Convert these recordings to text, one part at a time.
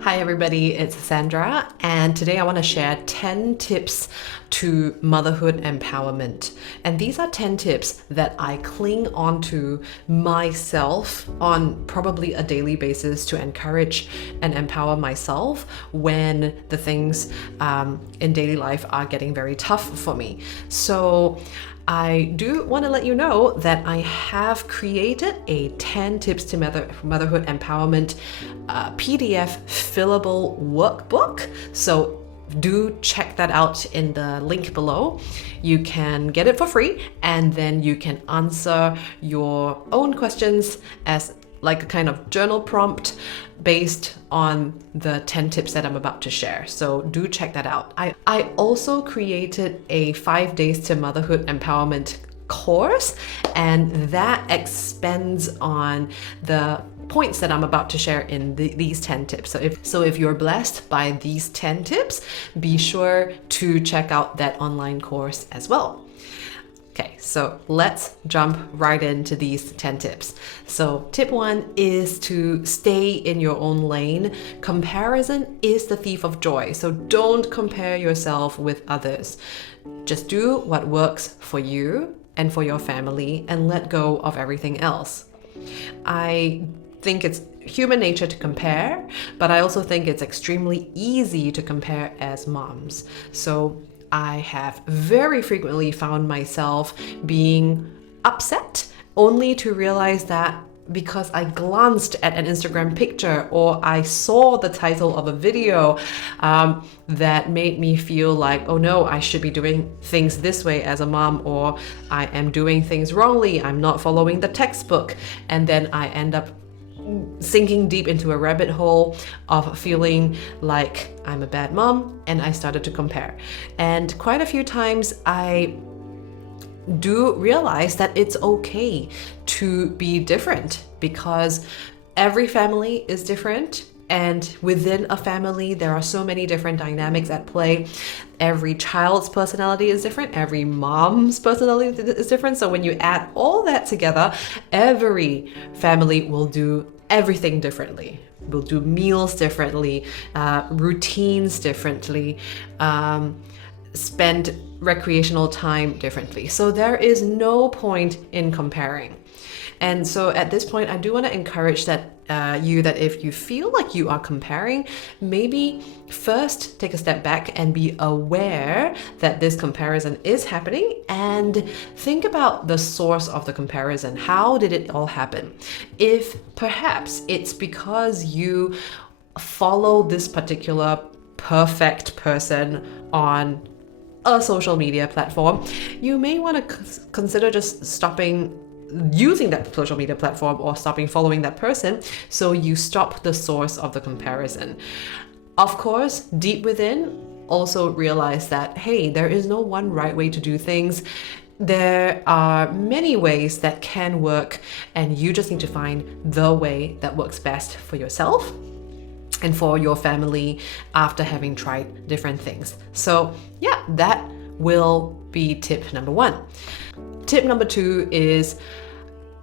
Hi everybody, it's Sandra, and today I want to share 10 tips to motherhood empowerment. And these are 10 tips that I cling on to myself on probably a daily basis to encourage and empower myself when the things in daily life are getting very tough for me. So I do want to let you know that I have created a 10 tips to motherhood empowerment PDF fillable workbook. So do check that out in the link below. You can get it for free, and then you can answer your own questions as like a kind of journal prompt based on the 10 tips that I'm about to share. So do check that out. I also created a 5 days to motherhood empowerment course, and that expands on the points that I'm about to share in these 10 tips. So if you're blessed by these 10 tips, be sure to check out that online course as well. Okay, so let's jump right into these 10 tips. So tip 1 is to stay in your own lane. Comparison is the thief of joy. So don't compare yourself with others. Just do what works for you and for your family and let go of everything else. I think it's human nature to compare, but I also think it's extremely easy to compare as moms. So I have very frequently found myself being upset only to realize that because I glanced at an Instagram picture or I saw the title of a video that made me feel like, oh no, I should be doing things this way as a mom, or I am doing things wrongly, I'm not following the textbook, and then I end up sinking deep into a rabbit hole of feeling like I'm a bad mom, and I started to compare. And quite a few times I do realize that it's okay to be different because every family is different. And within a family, there are so many different dynamics at play. Every child's personality is different. Every mom's personality is different. So when you add all that together, every family will do everything differently. We'll do meals differently, routines differently, spend recreational time differently. So there is no point in comparing. And so at this point, I do want to encourage that if you feel like you are comparing, maybe first take a step back and be aware that this comparison is happening and think about the source of the comparison. How did it all happen? If perhaps it's because you follow this particular perfect person on a social media platform, you may want to consider just stopping using that social media platform or stopping following that person, so you stop the source of the comparison. Of course, deep within, also realize that, hey, there is no one right way to do things. There are many ways that can work, and you just need to find the way that works best for yourself and for your family after having tried different things. So yeah, that will be tip number 1. Tip number 2 is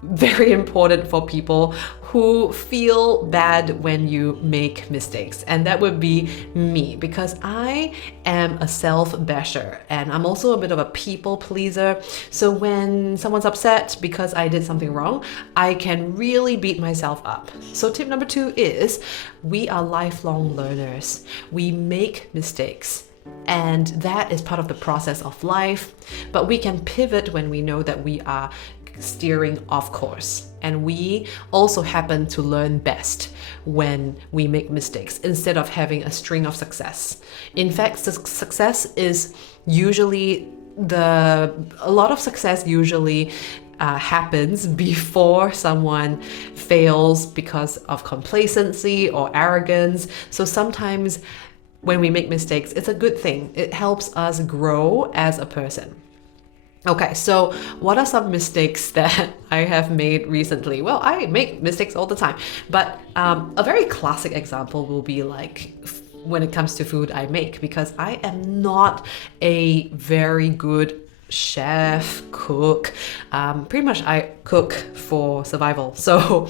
very important for people who feel bad when you make mistakes. And that would be me, because I am a self-basher and I'm also a bit of a people pleaser. So when someone's upset because I did something wrong, I can really beat myself up. So tip number 2 is we are lifelong learners. We make mistakes. And that is part of the process of life. But we can pivot when we know that we are steering off course. And we also happen to learn best when we make mistakes instead of having a string of success. In fact, success is usually a lot of success usually happens before someone fails because of complacency or arrogance. So sometimes when we make mistakes, it's a good thing. It helps us grow as a person. Okay, so what are some mistakes that I have made recently? Well, I make mistakes all the time, but a very classic example will be like when it comes to food I make, because I am not a very good chef, cook. Pretty much I cook for survival. So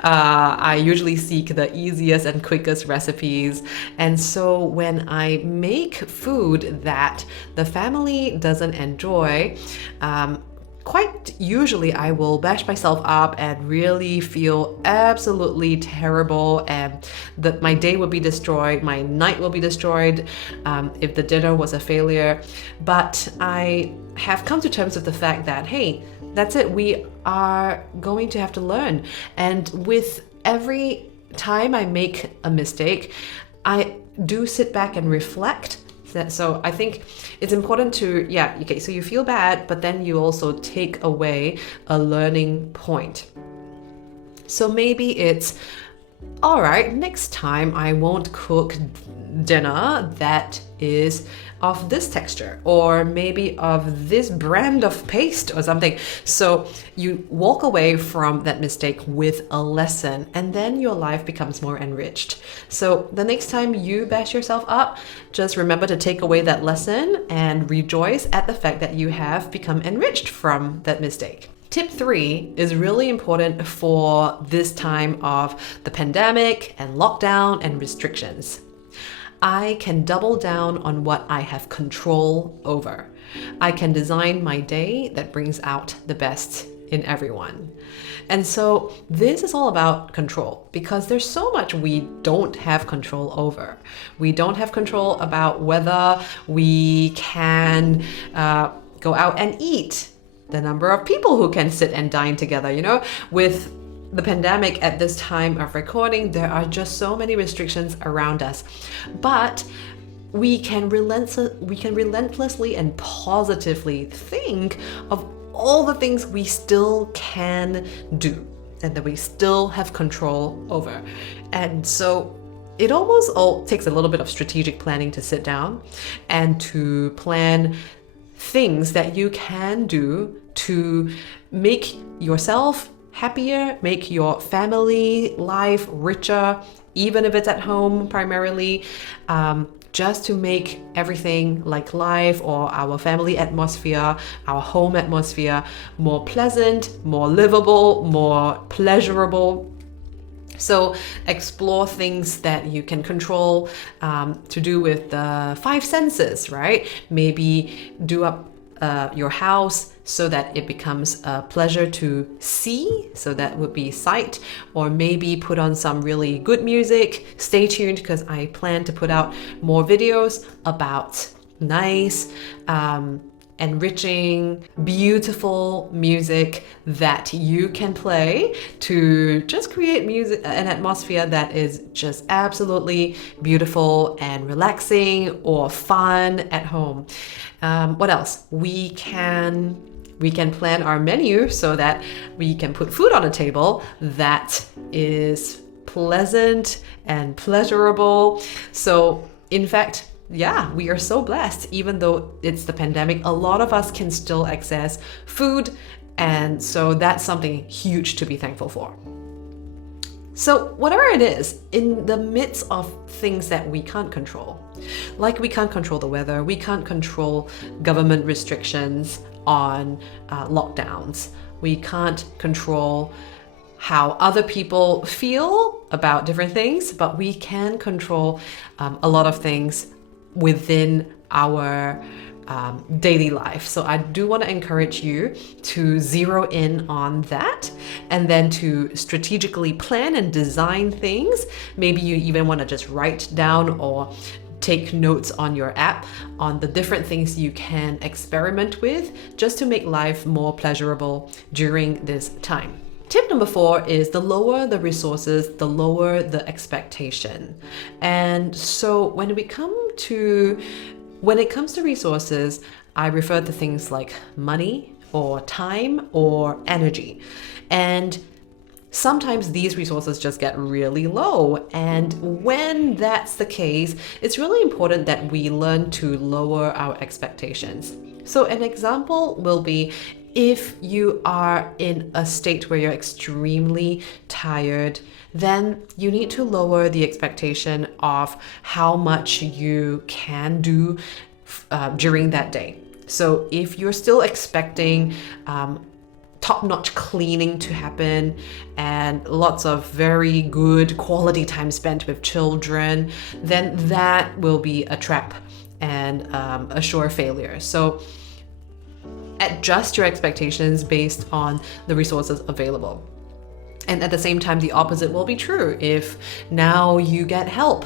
I usually seek the easiest and quickest recipes. And so when I make food that the family doesn't enjoy, quite usually I will bash myself up and really feel absolutely terrible, and that my day will be destroyed, my night will be destroyed if the dinner was a failure. But I have come to terms with the fact that, hey, that's it, we are going to have to learn. And with every time I make a mistake, I do sit back and reflect. So I think it's important to, so you feel bad, but then you also take away a learning point. So maybe it's, all right, next time I won't cook dinner that is of this texture, or maybe of this brand of paste or something. So you walk away from that mistake with a lesson, and then your life becomes more enriched. So the next time you bash yourself up, just remember to take away that lesson and rejoice at the fact that you have become enriched from that mistake. Tip 3 is really important for this time of the pandemic and lockdown and restrictions. I can double down on what I have control over. I can design my day that brings out the best in everyone. And so this is all about control, because there's so much we don't have control over. We don't have control about whether we can go out and eat, the number of people who can sit and dine together. With the pandemic at this time of recording, there are just so many restrictions around us. But we can relentlessly and positively think of all the things we still can do and that we still have control over. And so it almost all takes a little bit of strategic planning to sit down and to plan things that you can do to make yourself happier, make your family life richer, even if it's at home primarily, just to make everything like life or our family atmosphere, our home atmosphere more pleasant, more livable, more pleasurable. So explore things that you can control, to do with the 5 senses, right? Maybe do up your house so that it becomes a pleasure to see, so that would be sight, or maybe put on some really good music. Stay tuned, because I plan to put out more videos about nice, enriching, beautiful music that you can play to just create an atmosphere that is just absolutely beautiful and relaxing or fun at home. What else? We can plan our menu so that we can put food on a table that is pleasant and pleasurable. So in fact, we are so blessed. Even though it's the pandemic, a lot of us can still access food. And so that's something huge to be thankful for. So whatever it is, in the midst of things that we can't control, like we can't control the weather, we can't control government restrictions on lockdowns, we can't control how other people feel about different things, but we can control a lot of things within our daily life. So I do want to encourage you to zero in on that, and then to strategically plan and design things. Maybe you even want to just write down or take notes on your app on the different things you can experiment with, just to make life more pleasurable during this time. Tip number 4 is the lower the resources, the lower the expectation. And so when it comes to resources, I refer to things like money or time or energy. And sometimes these resources just get really low. And when that's the case, it's really important that we learn to lower our expectations. So an example will be, if you are in a state where you're extremely tired, then you need to lower the expectation of how much you can do during that day. So if you're still expecting top-notch cleaning to happen and lots of very good quality time spent with children, then that will be a trap and a sure failure. So adjust your expectations based on the resources available. And at the same time, the opposite will be true. If now you get help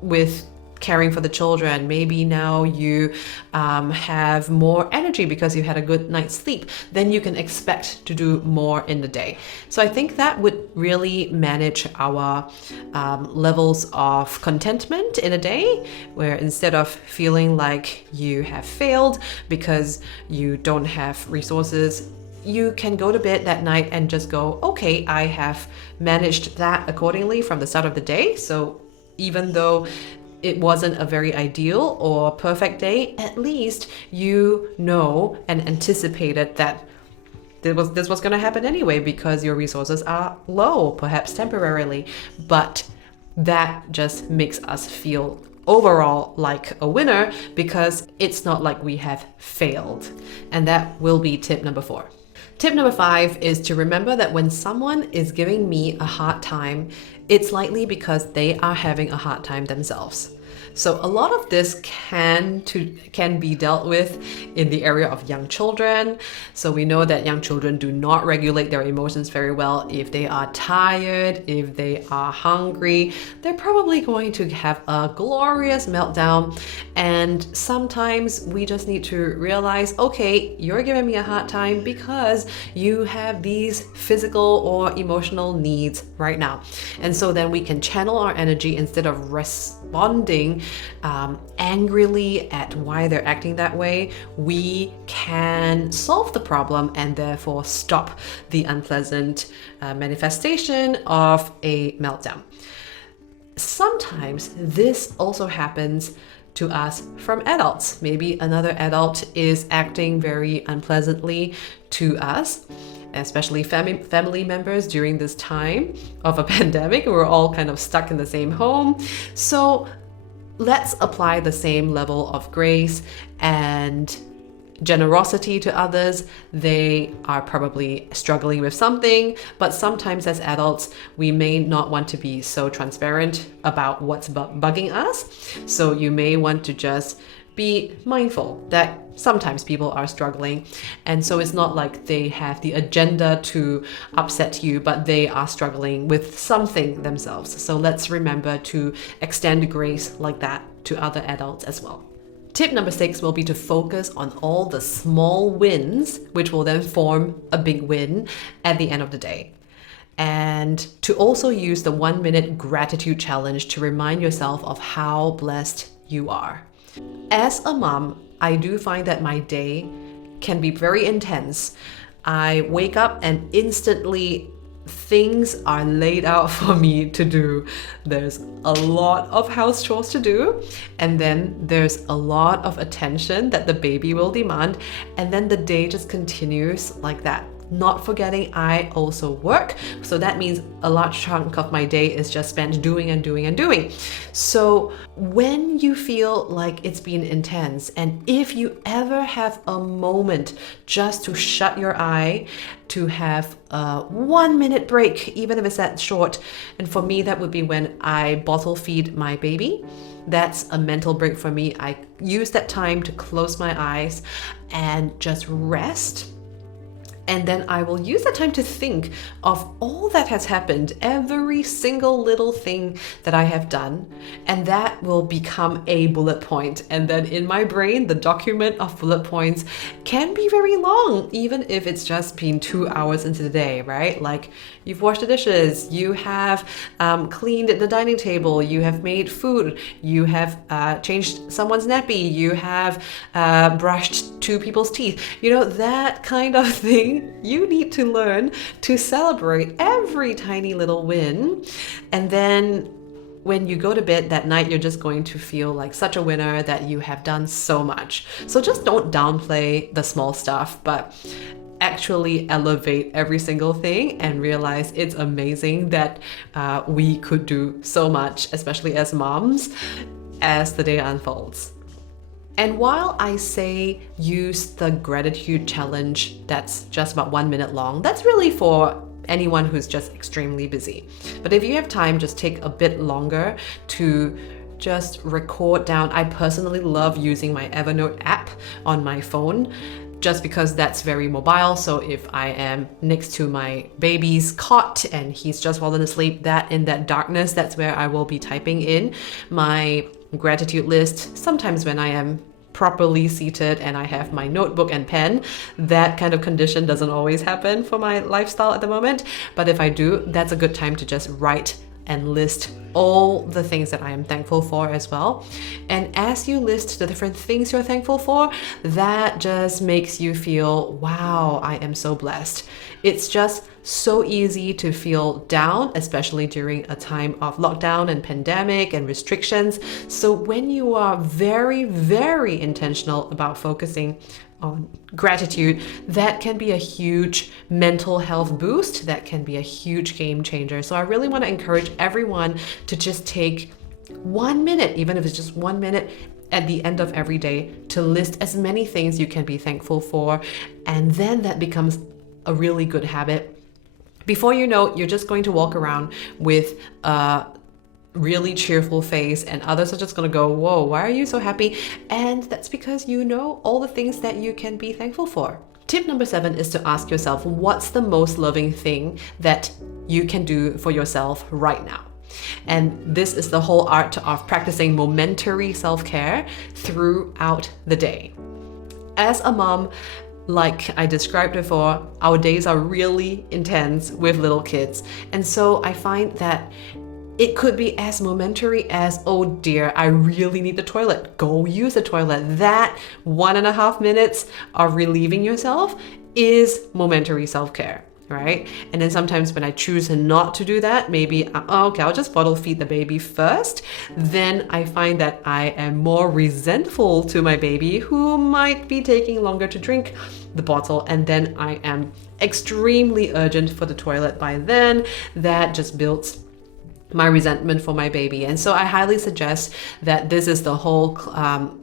with caring for the children, maybe now you have more energy because you had a good night's sleep, then you can expect to do more in the day. So I think that would really manage our levels of contentment in a day, where instead of feeling like you have failed because you don't have resources, you can go to bed that night and just go, okay, I have managed that accordingly from the start of the day. So even though it wasn't a very ideal or perfect day, at least you know and anticipated that this was going to happen anyway because your resources are low, perhaps temporarily. But that just makes us feel overall like a winner because it's not like we have failed. And that will be tip number 4. Tip number 5 is to remember that when someone is giving me a hard time, it's likely because they are having a hard time themselves. So a lot of this can be dealt with in the area of young children. So we know that young children do not regulate their emotions very well. If they are tired, if they are hungry, they're probably going to have a glorious meltdown. And sometimes we just need to realize, okay, you're giving me a hard time because you have these physical or emotional needs right now. And so then we can channel our energy instead of responding angrily at why they're acting that way. We can solve the problem and therefore stop the unpleasant manifestation of a meltdown. Sometimes this also happens to us from adults. Maybe another adult is acting very unpleasantly to us, especially family members during this time of a pandemic. We're all kind of stuck in the same home. So let's apply the same level of grace and generosity to others. They are probably struggling with something, but sometimes as adults, we may not want to be so transparent about what's bugging us. So you may want to just be mindful that sometimes people are struggling. And so it's not like they have the agenda to upset you, but they are struggling with something themselves. So let's remember to extend grace like that to other adults as well. Tip number 6 will be to focus on all the small wins, which will then form a big win at the end of the day. And to also use the 1-minute gratitude challenge to remind yourself of how blessed you are. As a mom, I do find that my day can be very intense. I wake up and instantly things are laid out for me to do. There's a lot of house chores to do, and then there's a lot of attention that the baby will demand, and then the day just continues like that. Not forgetting I also work, so that means a large chunk of my day is just spent doing and doing and doing. So when you feel like it's been intense, and if you ever have a moment just to shut your eye, to have a 1-minute break, even if it's that short, and for me that would be when I bottle feed my baby. That's a mental break for me. I use that time to close my eyes and just rest. And then I will use that time to think of all that has happened, every single little thing that I have done, and that will become a bullet point. And then in my brain, the document of bullet points can be very long, even if it's just been 2 hours into the day, right? Like you've washed the dishes, you have cleaned the dining table, you have made food, you have changed someone's nappy, you have brushed 2 people's teeth, that kind of thing. You need to learn to celebrate every tiny little win. And then when you go to bed that night, you're just going to feel like such a winner that you have done so much. So just don't downplay the small stuff, but actually elevate every single thing and realize it's amazing that we could do so much, especially as moms, as the day unfolds. And while I say use the gratitude challenge that's just about 1 minute long, that's really for anyone who's just extremely busy. But if you have time, just take a bit longer to just record down. I personally love using my Evernote app on my phone just because that's very mobile. So if I am next to my baby's cot and he's just fallen asleep, that in that darkness, that's where I will be typing in my gratitude list. Sometimes when I am properly seated and I have my notebook and pen, that kind of condition doesn't always happen for my lifestyle at the moment. But if I do, that's a good time to just write and list all the things that I am thankful for as well. And as you list the different things you're thankful for, that just makes you feel, wow, I am so blessed. It's just so easy to feel down, especially during a time of lockdown and pandemic and restrictions. So when you are very, very intentional about focusing on gratitude, that can be a huge mental health boost. That can be a huge game changer. So I really want to encourage everyone to just take 1 minute, even if it's just 1 minute at the end of every day, to list as many things you can be thankful for. And then that becomes a really good habit. Before you know, you're just going to walk around with a really cheerful face, and others are just going to go, whoa, why are you so happy? And that's because you know all the things that you can be thankful for. Tip number 7 is to ask yourself, what's the most loving thing that you can do for yourself right now? And this is the whole art of practicing momentary self-care throughout the day. As a mom, like I described before, our days are really intense with little kids. And so I find that it could be as momentary as, oh dear, I really need the toilet. Go use the toilet. That 1.5 minutes of relieving yourself is momentary self-care, right? And then sometimes when I choose not to do that, maybe, okay, I'll just bottle feed the baby first. Then I find that I am more resentful to my baby who might be taking longer to drink the bottle. And then I am extremely urgent for the toilet by then. That just builds my resentment for my baby. And so I highly suggest that this is the whole,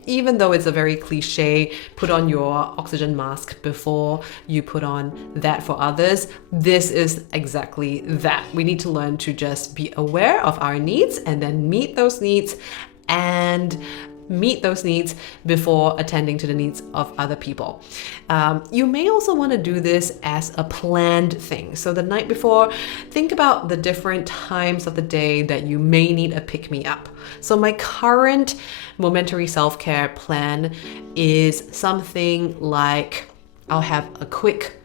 even though it's a very cliche, put on your oxygen mask before you put on that for others. This is exactly that. We need to learn to just be aware of our needs and then meet those needs before attending to the needs of other people. You may also want to do this as a planned thing. So the night before, think about the different times of the day that you may need a pick-me-up. So my current momentary self-care plan is something like I'll have a quick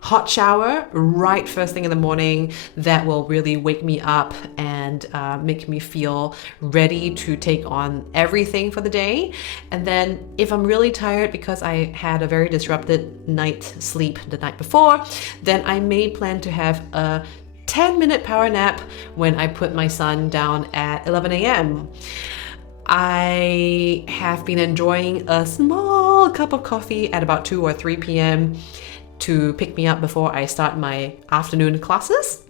hot shower right first thing in the morning. That will really wake me up and make me feel ready to take on everything for the day. And then if I'm really tired because I had a very disrupted night's sleep the night before, then I may plan to have a 10-minute power nap when I put my son down at 11 a.m. I have been enjoying a small cup of coffee at about 2 or 3 p.m. to pick me up before I start my afternoon classes.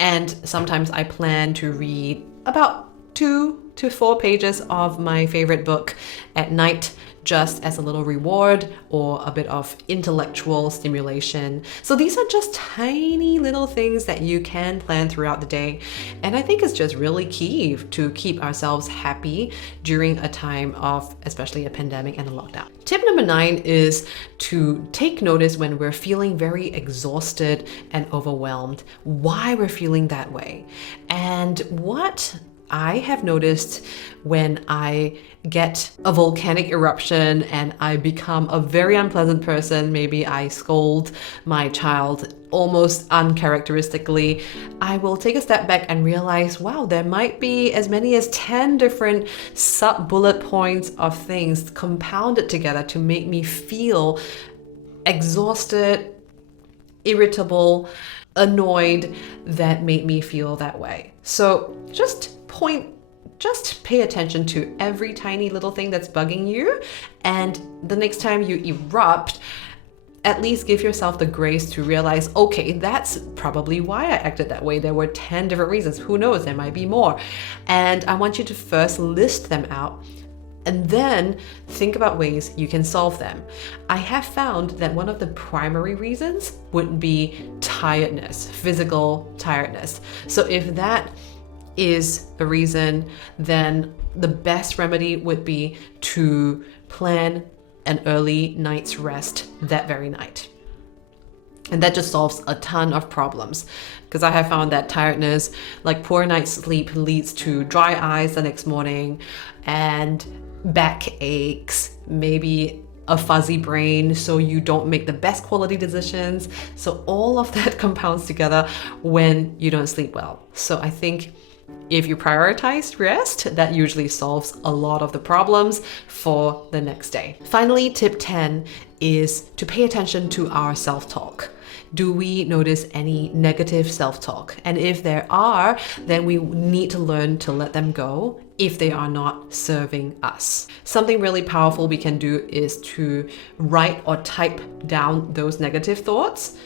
And sometimes I plan to read about 2 to 4 pages of my favorite book at night, just as a little reward or a bit of intellectual stimulation. So these are just tiny little things that you can plan throughout the day. And I think it's just really key to keep ourselves happy during a time of especially a pandemic and a lockdown. Tip number 9 is to take notice when we're feeling very exhausted and overwhelmed, why we're feeling that way. And what I have noticed when I get a volcanic eruption and I become a very unpleasant person, maybe I scold my child almost uncharacteristically, I will take a step back and realize, wow, there might be as many as 10 different sub-bullet points of things compounded together to make me feel exhausted, irritable, annoyed, that made me feel that way. So just pay attention to every tiny little thing that's bugging you, and the next time you erupt, at least give yourself the grace to realize, okay, that's probably why I acted that way. There were 10 different reasons. Who knows? There might be more. And I want you to first list them out and then think about ways you can solve them. I have found that one of the primary reasons would be tiredness, physical tiredness. So if that is the reason, then the best remedy would be to plan an early night's rest that very night. And that just solves a ton of problems, because I have found that tiredness, like poor night's sleep, leads to dry eyes the next morning and back aches, maybe a fuzzy brain, so you don't make the best quality decisions. So all of that compounds together when you don't sleep well. So I think if you prioritize rest, that usually solves a lot of the problems for the next day. Finally, tip 10 is to pay attention to our self-talk. Do we notice any negative self-talk? And if there are, then we need to learn to let them go if they are not serving us. Something really powerful we can do is to write or type down those negative thoughts.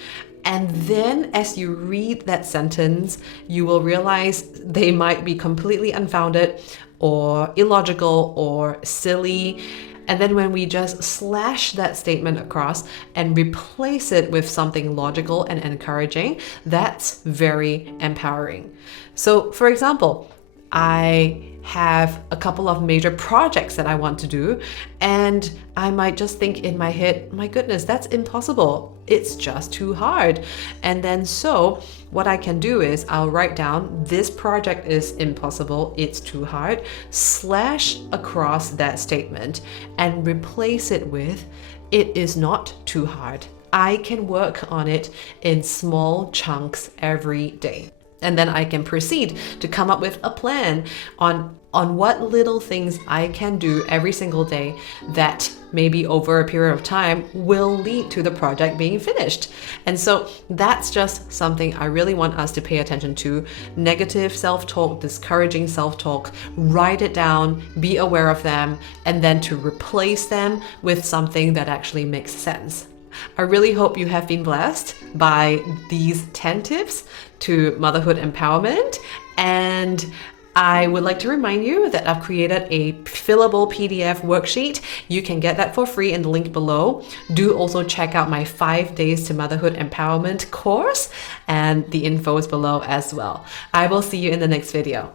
And then as you read that sentence, you will realize they might be completely unfounded or illogical or silly. And then when we just slash that statement across and replace it with something logical and encouraging, that's very empowering. So for example, I have a couple of major projects that I want to do, and I might just think in my head, my goodness, that's impossible. It's just too hard. And then so what I can do is I'll write down, this project is impossible, it's too hard, slash across that statement and replace it with, it is not too hard. I can work on it in small chunks every day. And then I can proceed to come up with a plan on what little things I can do every single day that maybe over a period of time will lead to the project being finished. And so that's just something I really want us to pay attention to. Negative self-talk, discouraging self-talk, write it down, be aware of them, and then to replace them with something that actually makes sense. I really hope you have been blessed by these 10 tips to motherhood empowerment, and I would like to remind you that I've created a fillable PDF worksheet. You can get that for free in the link below. Do also check out my 5 Days to Motherhood Empowerment course, and the info is below as well. I will see you in the next video.